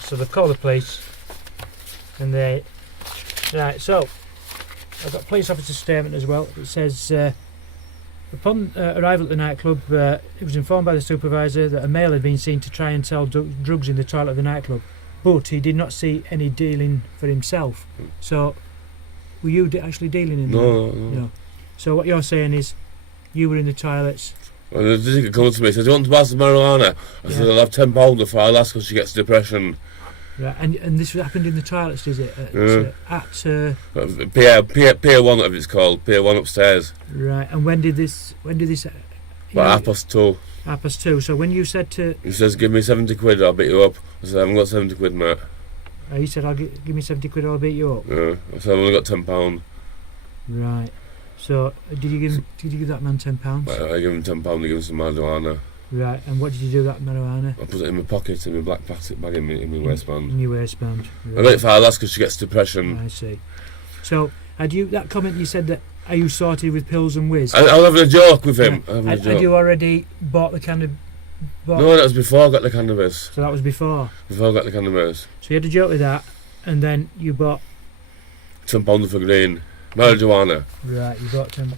So they call the police, and they... Right, so I've got police officer's statement as well. It says, upon arrival at the nightclub, it was informed by the supervisor that a male had been seen to try and sell drugs in the toilet of the nightclub, but he did not see any dealing for himself. So, were you actually dealing in there? No. So what you're saying is, you were in the toilets. And the district comes to me and says, "Do you want to buy some marijuana?" I said, "I'll have £10 if I'll ask her, she gets depression." Right, and this happened in the toilets, does it? Pier 1, whatever it's called, Pier 1 upstairs. Right, and when did this? About 2:30. 2:30. So when you said to... He says, "Give me 70 quid, I'll beat you up." I said, "I haven't got 70 quid, mate." He said, give me 70 quid or I'll beat you up. Yeah. I said, "I've only got £10. Right. So did you give that man £10? I give him £10 to give him some marijuana. Right, and what did you do with that marijuana? I put it in my pocket, in my black plastic bag in my waistband. In your waistband. Right. I got it for Alaska because she gets depression. I see. So, that comment you said that, are you sorted with pills and whiz? I was having a joke with him. Yeah. Had you already bought the cannabis? No, that was before I got the cannabis. So that was before? Before I got the cannabis. So you had a joke with that, and then you bought... £10 for green. Marijuana. Right, you bought 10.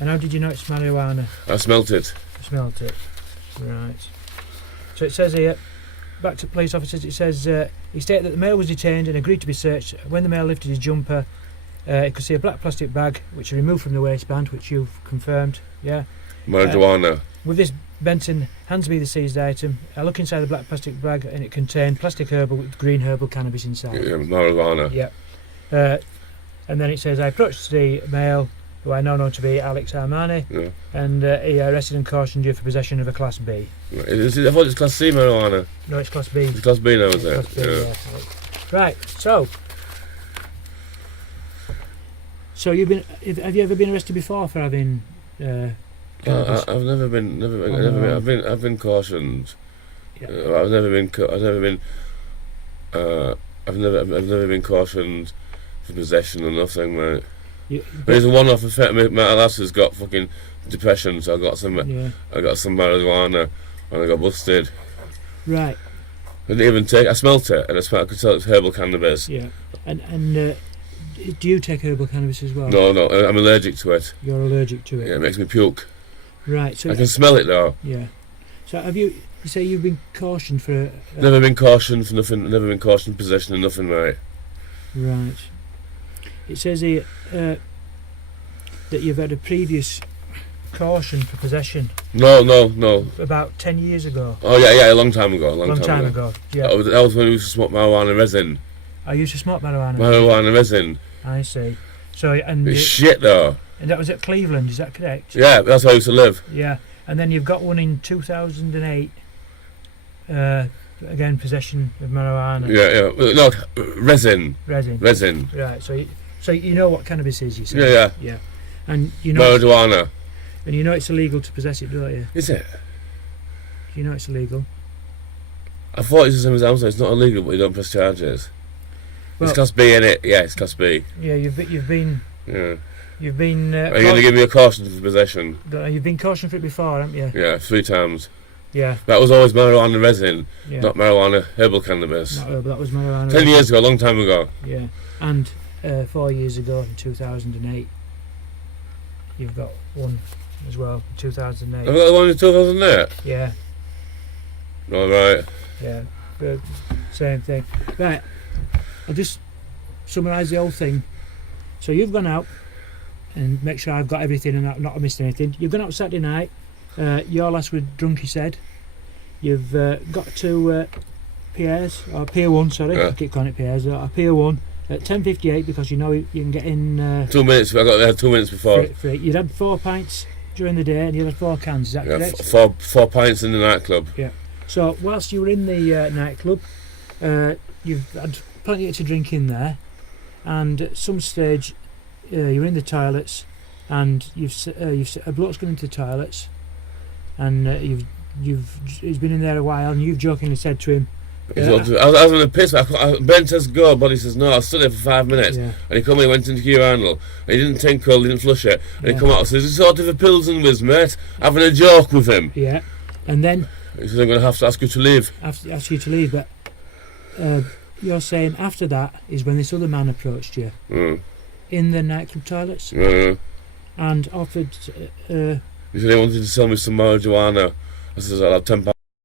And how did you know it's marijuana? I smelt it. Smelt it. Right. So it says here, back to police officers, it says he stated that the male was detained and agreed to be searched. When the male lifted his jumper, he could see a black plastic bag which he removed from the waistband, which you've confirmed. Yeah. Marijuana. With this, Benton hands me the seized item. I look inside the black plastic bag and it contained plastic herbal with green herbal cannabis inside. Yeah, marijuana. Yeah. And then it says, I approached the male, who I now know to be Alex Armani, and he arrested and cautioned you for possession of a Class B. I thought it was Class C marijuana. No, it's Class B. It's Class B now, is it? Class B, yeah. Right, so have you ever been arrested before for having cannabis? I've never been cautioned. Yeah. I've never been cautioned for possession or nothing, mate. There's a one-off effect. My lass has got fucking depression, so I got some marijuana, and I got busted. Right. I didn't even take. I smelt it, and I could tell it's herbal cannabis. Yeah. And do you take herbal cannabis as well? No, I'm allergic to it. You're allergic to it. Yeah, it makes me puke. Right. So I can smell it though. Yeah. So have you? You say you've been cautioned for? Never been cautioned for nothing. Never been cautioned for possession of nothing, mate. Right. It says here that you've had a previous caution for possession. No. About 10 years ago. Oh yeah, a long time ago. Long time ago. Yeah. That was when we used to smoke marijuana resin. I used to smoke marijuana. Marijuana resin. I see. So it's shit though. And that was at Cleveland, is that correct? Yeah, that's where I used to live. Yeah, and then you've got one in 2008. Again, possession of marijuana. Yeah. No, resin. Right. So you know what cannabis is, you say? Yeah. And you know marijuana. And you know it's illegal to possess it, don't you? Is it? Do you know it's illegal? I thought it was the same as Amsterdam. It's not illegal, but you don't press charges. Well, it's Class B, innit? Yeah, it's Class B. Yeah, you've been. Yeah. You've been. Are you going to give me a caution for possession? You've been cautioned for it before, haven't you? Yeah, 3 times. Yeah. That was always marijuana resin, not marijuana herbal cannabis. Not herbal, that was marijuana. 10 years ago, a long time ago. Yeah, and 4 years ago in 2008, you've got one as well. 2008. I've got the one in 2008. Yeah. All right. Yeah. Good. Same thing. Right. I'll just summarise the whole thing. So you've gone out and make sure I've got everything and I've not missed anything. You've gone out Saturday night. Your lass was drunk, he said. You've got to Pierre's, or Pier 1, sorry. I keep calling it Pierre's. Pier 1 at 10:58 because you know you can get in... 2 minutes, I got there 2 minutes before. You'd had 4 pints during the day and you had 4 cans, is that correct? 4 pints in the nightclub. Yeah. So whilst you were in the nightclub, you've had plenty to drink in there, and at some stage you're in the toilets and a bloke's gone into the toilets and he's been in there a while and you've jokingly said to him, I was on the piss. Ben says go, but he says no. I stood there for 5 minutes, and he come in, went into the urinal, and he didn't tinkle, he didn't flush it, and he come out and says, "It's sort of a pills and whiz, mate." Having a joke with him. Yeah, and then he says, "I'm going to have to ask you to leave." Ask you to leave, but you're saying after that is when this other man approached you in the nightclub toilets and offered. He said he wanted to sell me some marijuana. I said I'll have £10